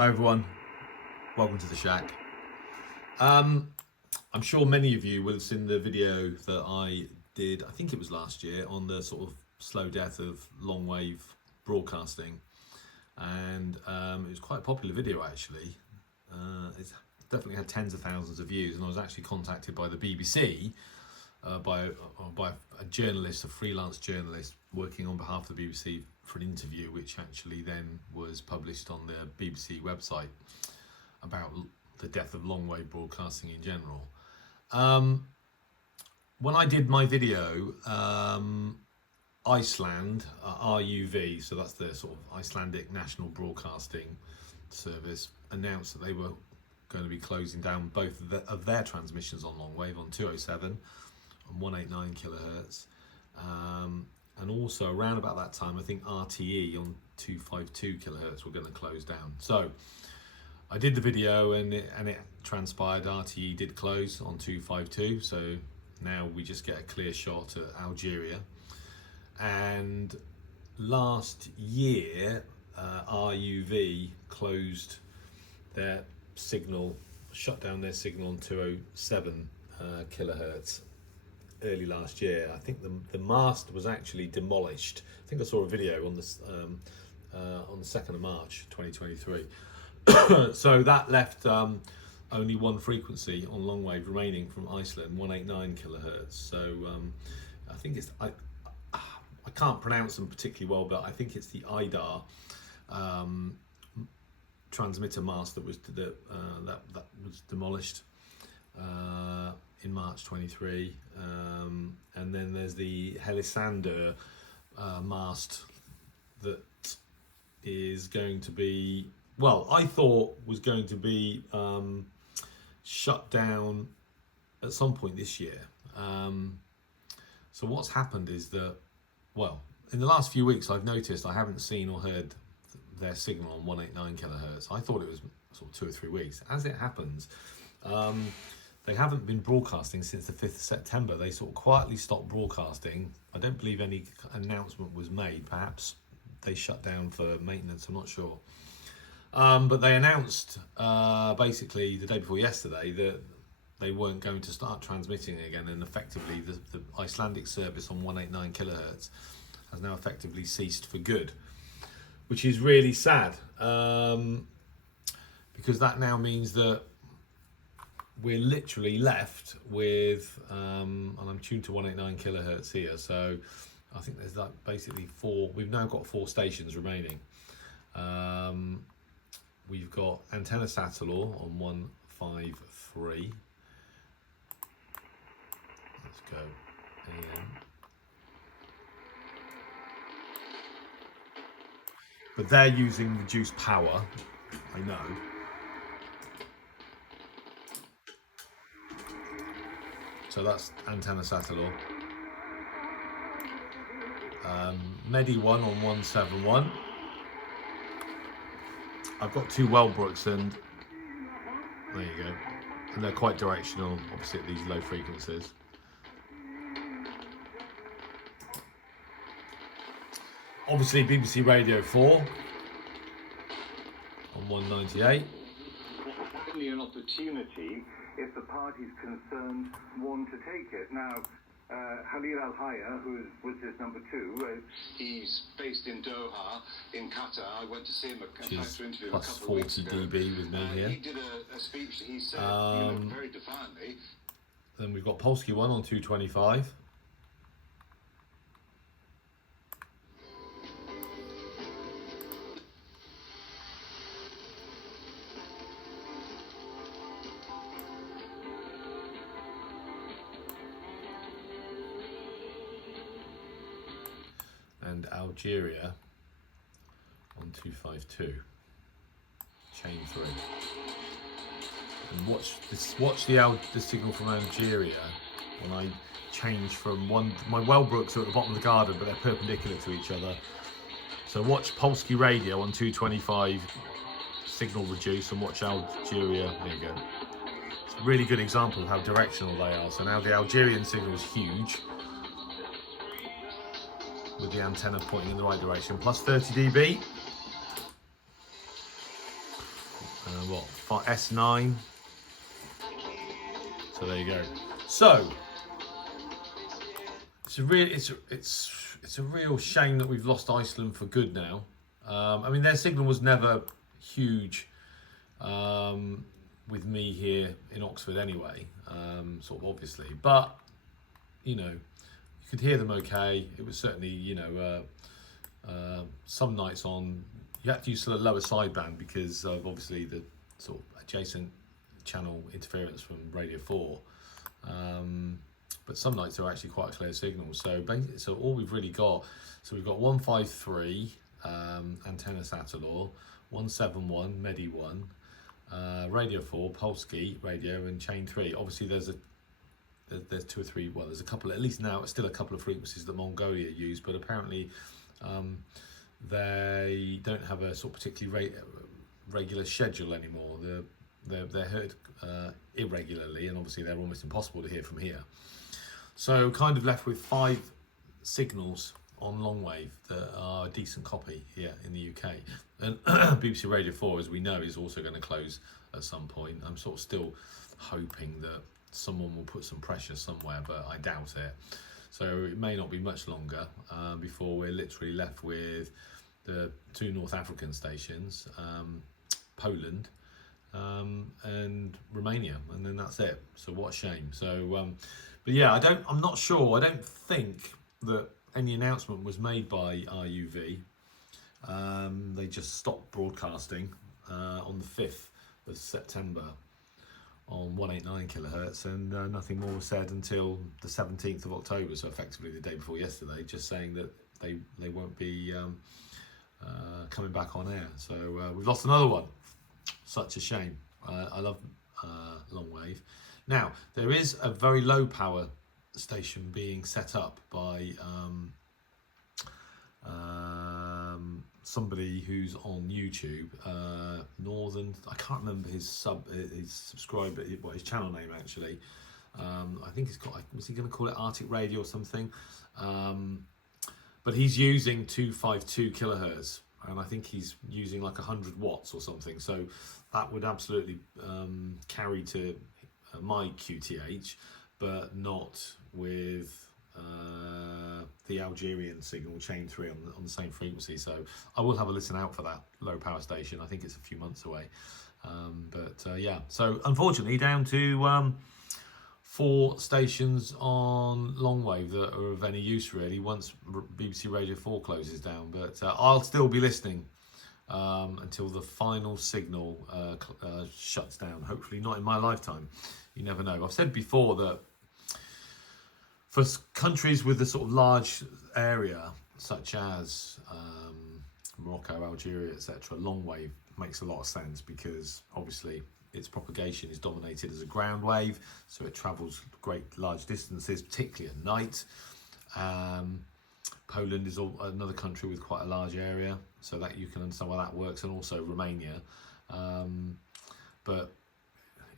Hi everyone, welcome to the shack. I'm sure many of you will have seen the video that I did, I think it was last year, on the sort of slow death of longwave broadcasting, and it was quite a popular video actually. It's definitely had tens of thousands of views, and I was actually contacted by the BBC by a journalist, a freelance journalist working on behalf of the BBC for an interview, which actually then was published on the BBC website about the death of longwave broadcasting in general. When I did my video, Iceland, RÚV, so that's the sort of Icelandic National Broadcasting Service, announced that they were going to be closing down both of their transmissions on longwave on 207 and 189 kilohertz, and also around about that time I think RTE on 252 kilohertz were going to close down. So I did the video and it transpired RTE did close on 252, so now we just get a clear shot at Algeria. And last year RÚV closed their signal, shut down their signal on 207 kilohertz early last year. I think the mast was actually demolished. I think I saw a video on this on the 2nd of March 2023. So that left only one frequency on longwave remaining from Iceland, 189 kilohertz. So I think it's I can't pronounce them particularly well, but I think it's the IDAR transmitter mast that was demolished in March 23, and then there's the Helisander mast that is going to be, well, I thought was going to be shut down at some point this year. So what's happened is that, well, in the last few weeks I've noticed I haven't seen or heard their signal on 189 kilohertz. I thought it was sort of 2 or 3 weeks. As it happens, they haven't been broadcasting since the 5th of September. They sort of quietly stopped broadcasting. I don't believe any announcement was made. Perhaps they shut down for maintenance, I'm not sure. But they announced basically the day before yesterday that they weren't going to start transmitting again, and effectively the Icelandic service on 189 kilohertz has now effectively ceased for good, which is really sad, because that now means that we're literally left with, and I'm tuned to 189 kilohertz here, so I think there's like basically we've now got 4 stations remaining. We've got Antenna Satellor on 153. Let's go AM. But they're using reduced power, I know. So that's Antenna Satellor. Medi 1 on 171. I've got 2 Wellbrooks, and there you go. And they're quite directional, obviously at these low frequencies. Obviously BBC Radio 4 on 198. Only an opportunity if the parties concerned want to take it. Now, Khalil Al-Hayya, who was his number 2, he's based in Doha, in Qatar. I went to see him to interview him a couple of weeks ago. Plus 40 dB with me here. He did a speech. He said, very defiantly. Then we've got Polski 1 on 225. And Algeria on 252, chain 3. And watch the signal from Algeria when I change from one. My Wellbrooks are at the bottom of the garden, but they're perpendicular to each other. So watch Polski Radio on 225, signal reduce, and watch Algeria. There you go. It's a really good example of how directional they are. So now the Algerian signal is huge, with the antenna pointing in the right direction, plus 30 dB. S9. So there you go. So it's a real shame that we've lost Iceland for good now. I mean, their signal was never huge with me here in Oxford anyway, sort of obviously, but you know, you could hear them okay. It was certainly, you know, some nights on you had to use the lower sideband because of obviously the sort of adjacent channel interference from Radio 4. But some nights are actually quite a clear signal. So basically, so all we've really got, so we've got 153 antenna Satellor, 171 Medi 1, Radio 4, Polski radio, and chain 3. Obviously, there's 2 or 3. Well, there's a couple. At least now, still a couple of frequencies that Mongolia use, but apparently they don't have a sort of particularly regular schedule anymore. They're heard irregularly, and obviously they're almost impossible to hear from here. So kind of left with 5 signals on longwave that are a decent copy here in the UK. And BBC Radio 4, as we know, is also going to close at some point. I'm sort of still hoping that someone will put some pressure somewhere, but I doubt it. So it may not be much longer before we're literally left with the 2 North African stations, Poland and Romania, and then that's it. So what a shame. So but yeah, I'm not sure. I don't think that any announcement was made by RUV. They just stopped broadcasting on the 5th of September on 189 kHz, and nothing more was said until the 17th of October, so effectively the day before yesterday, just saying that they won't be coming back on air. So we've lost another one. Such a shame. I love longwave. Now, there is a very low power station being set up by somebody who's on YouTube, Northern. I can't remember his subscriber, his channel name actually. I think he's got. Was he going to call it Arctic Radio or something? But he's using 252 kHz, and I think he's using like 100 watts or something. So that would absolutely carry to my QTH, but not with the Algerian signal chain 3 on the same frequency. So I will have a listen out for that low power station. I think it's a few months away, but yeah, so unfortunately down to 4 stations on longwave that are of any use really once BBC Radio 4 closes down, but I'll still be listening until the final signal shuts down. Hopefully not in my lifetime. You never know. I've said before that for countries with a sort of large area, such as Morocco, Algeria, etc., longwave makes a lot of sense because obviously its propagation is dominated as a ground wave, so it travels great large distances, particularly at night. Poland is another country with quite a large area, so that you can understand why that works, and also Romania. But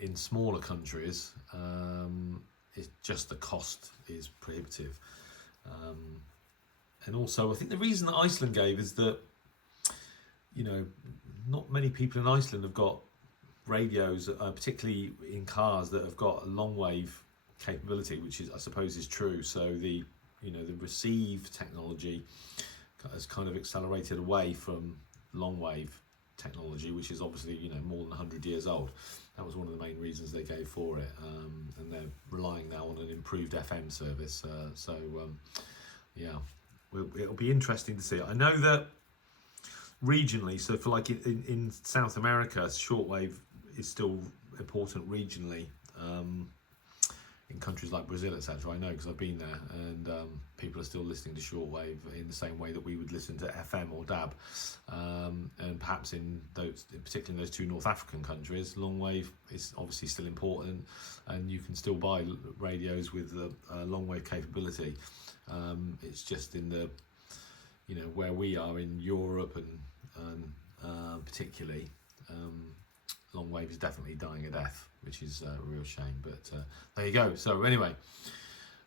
in smaller countries, it's just the cost is prohibitive. And also, I think the reason that Iceland gave is that, you know, not many people in Iceland have got radios, particularly in cars, that have got a long wave capability, which is, I suppose, is true. So the receive technology has kind of accelerated away from long wave technology, which is obviously, you know, more than 100 years old. That was one of the main reasons they gave for it, and they're relying now on an improved FM service. Yeah, it'll be interesting to see. I know that regionally, so for like in South America, shortwave is still important regionally. In countries like Brazil, etc. I know because I've been there, and people are still listening to shortwave in the same way that we would listen to FM or DAB. And perhaps particularly in those 2 North African countries, longwave is obviously still important, and you can still buy radios with a longwave capability. It's just in the, you know, where we are in Europe and particularly, longwave is definitely dying a death, which is a real shame. But there you go. So anyway,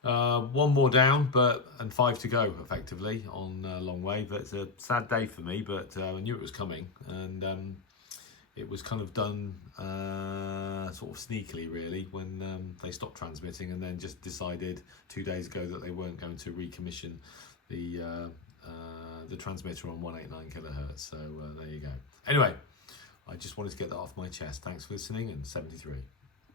1 more down, and 5 to go effectively on longwave. It's a sad day for me, but I knew it was coming, and it was kind of done sort of sneakily, really, when they stopped transmitting, and then just decided 2 days ago that they weren't going to recommission the transmitter on 189 kHz. So there you go. Anyway, I just wanted to get that off my chest. Thanks for listening, and 73.